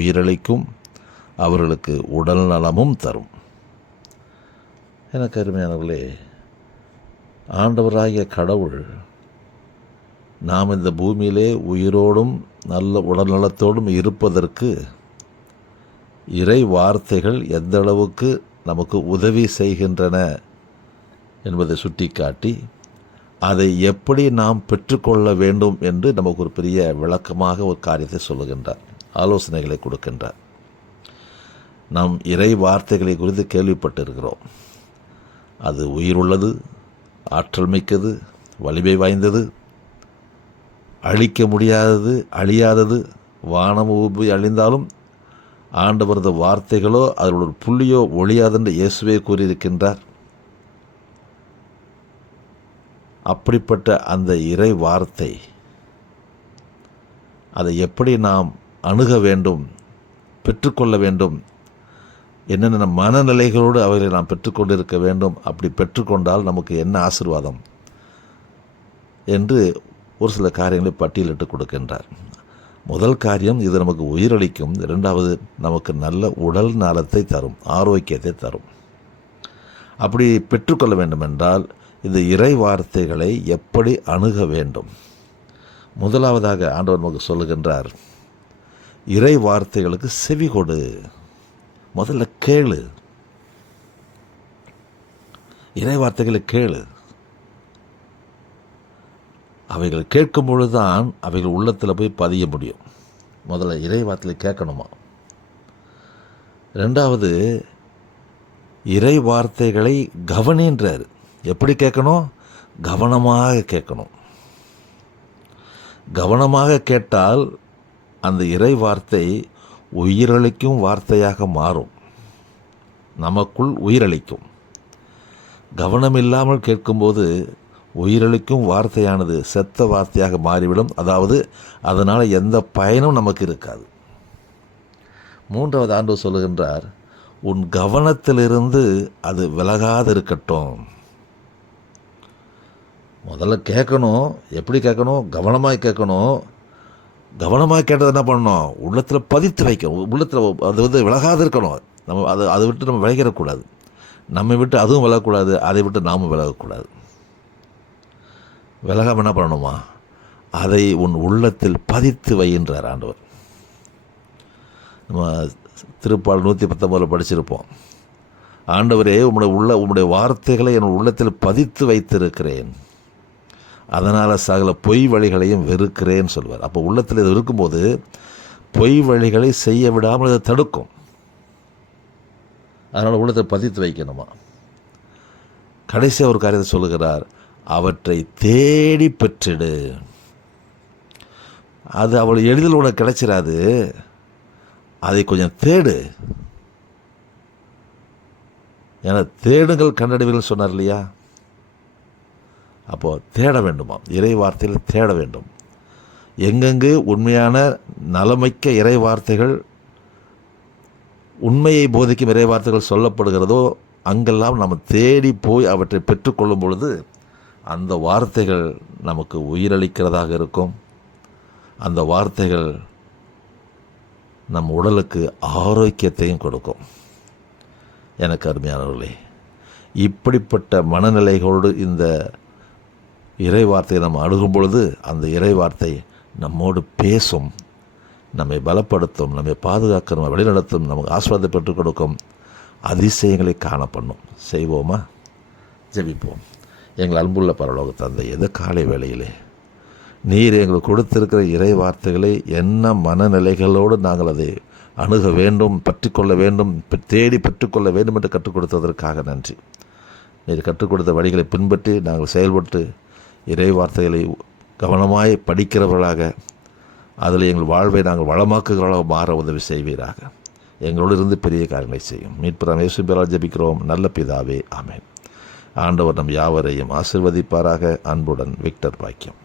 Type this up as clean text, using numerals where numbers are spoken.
உயிரளிக்கும், அவர்களுக்கு உடல் நலமும் தரும். எனக்கு அருமையானவர்களே, ஆண்டவராகிய கடவுள் நாம் இந்த பூமியிலே உயிரோடும் நல்ல உடல்நலத்தோடும் இருப்பதற்கு இறை வார்த்தைகள் எந்த அளவுக்கு நமக்கு உதவி செய்கின்றன என்பதை சுட்டிக்காட்டி அதை எப்படி நாம் பெற்றுக்கொள்ள வேண்டும் என்று நமக்கு ஒரு பெரிய விளக்கமாக ஒரு காரியத்தை சொல்லுகின்றார், ஆலோசனைகளை கொடுக்கின்றார். நாம் இறை வார்த்தைகளை குறித்து கேள்விப்பட்டிருக்கிறோம். அது உயிருள்ளது, ஆற்றல் மிக்கது, வலிமை வாய்ந்தது, அழிக்க முடியாதது, அழியாதது. வானம் பூமி அழிந்தாலும் ஆண்டவரது வார்த்தைகளோ அதில் ஒரு புள்ளியோ ஒழியாதென்று இயேசுவே கூறியிருக்கின்றார். அப்படிப்பட்ட அந்த இறை வார்த்தை, அதை எப்படி நாம் அணுக வேண்டும், பெற்றுக்கொள்ள வேண்டும், என்னென்ன மனநிலைகளோடு அவைகளை நாம் பெற்றுக்கொண்டிருக்க வேண்டும், அப்படி பெற்றுக்கொண்டால் நமக்கு என்ன ஆசீர்வாதம் என்று ஒரு சில காரியங்களை பட்டியலிட்டு கொடுக்கின்றார். முதல் காரியம், இது நமக்கு உயிரளிக்கும். இரண்டாவது, நமக்கு நல்ல உடல் நலத்தை தரும், ஆரோக்கியத்தை தரும். அப்படி பெற்றுக்கொள்ள வேண்டுமென்றால் இந்த இறை வார்த்தைகளை எப்படி அணுக வேண்டும்? முதலாவதாக ஆண்டவர் நமக்கு சொல்லுகின்றார், இறை வார்த்தைகளுக்கு செவி கொடு. முதல்ல கேளு, இறை வார்த்தைகளை கேளு. அவைகள் கேட்கும் பொழுதுதான் அவைகள் உள்ளத்தில் போய் பதிய முடியும். முதல்ல இறை வார்த்தைகளை கேட்கணுமா. ரெண்டாவது, இறை வார்த்தைகளை கவனின்றார். எப்படி கேட்கணும்? கவனமாக கேட்கணும். கவனமாக கேட்டால் அந்த இறை வார்த்தை உயிரளிக்கும் வார்த்தையாக மாறும், நமக்குள் உயிரளிக்கும். கவனம் இல்லாமல் கேட்கும்போது உயிரளிக்கும் வார்த்தையானது செத்த வார்த்தையாக மாறிவிடும். அதாவது அதனால் எந்த பயனும் நமக்கு இருக்காது. மூன்றாவது ஆண்டவர் சொல்லுகின்றார், உன் கவனத்திலிருந்து அது விலகாது இருக்கட்டும். முதல்ல கேட்கணும். எப்படி கேட்கணும்? கவனமாக கேட்கணும். கவனமாக கேட்டது என்ன பண்ணணும்? உள்ளத்தில் பதித்து வைக்கணும். உள்ளத்தில் அது விலகாது இருக்கணும். நம்ம அதை விட்டு நம்ம விலகிடக்கூடாது. நம்மை விட்டு அதுவும் விலகக்கூடாது, அதை விட்டு நாமும் விலகக்கூடாது. விலகாமல் என்ன பண்ணணுமா? அதை உன் உள்ளத்தில் பதித்து வைகின்றார் ஆண்டவர். நம்ம திருப்பால் 119 படிச்சிருப்போம். ஆண்டவரே, உம்முடைய வார்த்தைகளை என் உள்ளத்தில் பதித்து வைத்திருக்கிறேன், அதனால் சகல பொய் வழிகளையும் வெறுக்கிறேன்னு சொல்வார். அப்போ உள்ளத்தில் இது இருக்கும்போது பொய் வழிகளை செய்ய விடாமல் அதை தடுக்கும். அதனால் உள்ளத்தை பதித்து வைக்கணுமா. கடைசியாக ஒரு காரியத்தை சொல்லுகிறார், அவற்றை தேடி பெற்றிடு. அது அவ்வளோ எளிதில் உனக்கு கிடைச்சிடாது, அதை கொஞ்சம் தேடு. ஏன்னா தேடுங்கள் கண்டடைவீர்கள் சொன்னார் இல்லையா? அப்போது தேட வேண்டுமா, இறை வார்த்தையில் தேட வேண்டும். எங்கெங்கு உண்மையான நலமிக்க இறை வார்த்தைகள், உண்மையை போதிக்கும் இறை வார்த்தைகள் சொல்லப்படுகிறதோ அங்கெல்லாம் நம்ம தேடி போய் அவற்றை பெற்றுக்கொள்ளும் பொழுது அந்த வார்த்தைகள் நமக்கு உயிரளிக்கிறதாக இருக்கும். அந்த வார்த்தைகள் நம் உடலுக்கு ஆரோக்கியத்தையும் கொடுக்கும். எனக்கு அருமையானவர்களே, இப்படிப்பட்ட மனநிலைகளோடு இந்த இறை வார்த்தையை நம்ம அணுகும் பொழுது அந்த இறை வார்த்தை நம்மோடு பேசும், நம்மை பலப்படுத்தும், நம்மை பாதுகாக்க, நம்ம வழிநடத்தும், நமக்கு ஆசீர்வாதத்தை பெற்றுக் கொடுக்கும், அதிசயங்களை காண பண்ணும். செய்வோமா? ஜெபிப்போம். எங்கள் அன்புள்ள பரலோக தந்தை, எது காலை வேளையிலே நீர் எங்களுக்கு கொடுத்திருக்கிற இறை வார்த்தைகளை என்ன மனநிலைகளோடு நாங்கள் அதை அணுக வேண்டும், பற்றிக்கொள்ள வேண்டும், தேடி பெற்றுக்கொள்ள வேண்டும் என்று கற்றுக் கொடுத்ததற்காக நன்றி. நீர் கற்றுக் கொடுத்த வழிகளை பின்பற்றி நாங்கள் செயல்பட்டு இறை வார்த்தைகளை கவனமாய் படிக்கிறவர்களாக, அதில் எங்கள் வாழ்வை நாங்கள் வளமாக்குகிறவர்களாக மாற உதவி செய்வீராக. எங்களோடு இருந்து பெரிய காரியங்களை செய்யும். மீட்பராம் இயேசு பெயரால் ஜெபிக்கிறோம் நல்ல பிதாவே, ஆமென். ஆண்டவர் நம் யாவரையும் ஆசீர்வதிப்பாராக. அன்புடன் விக்டர் பாக்கியம்.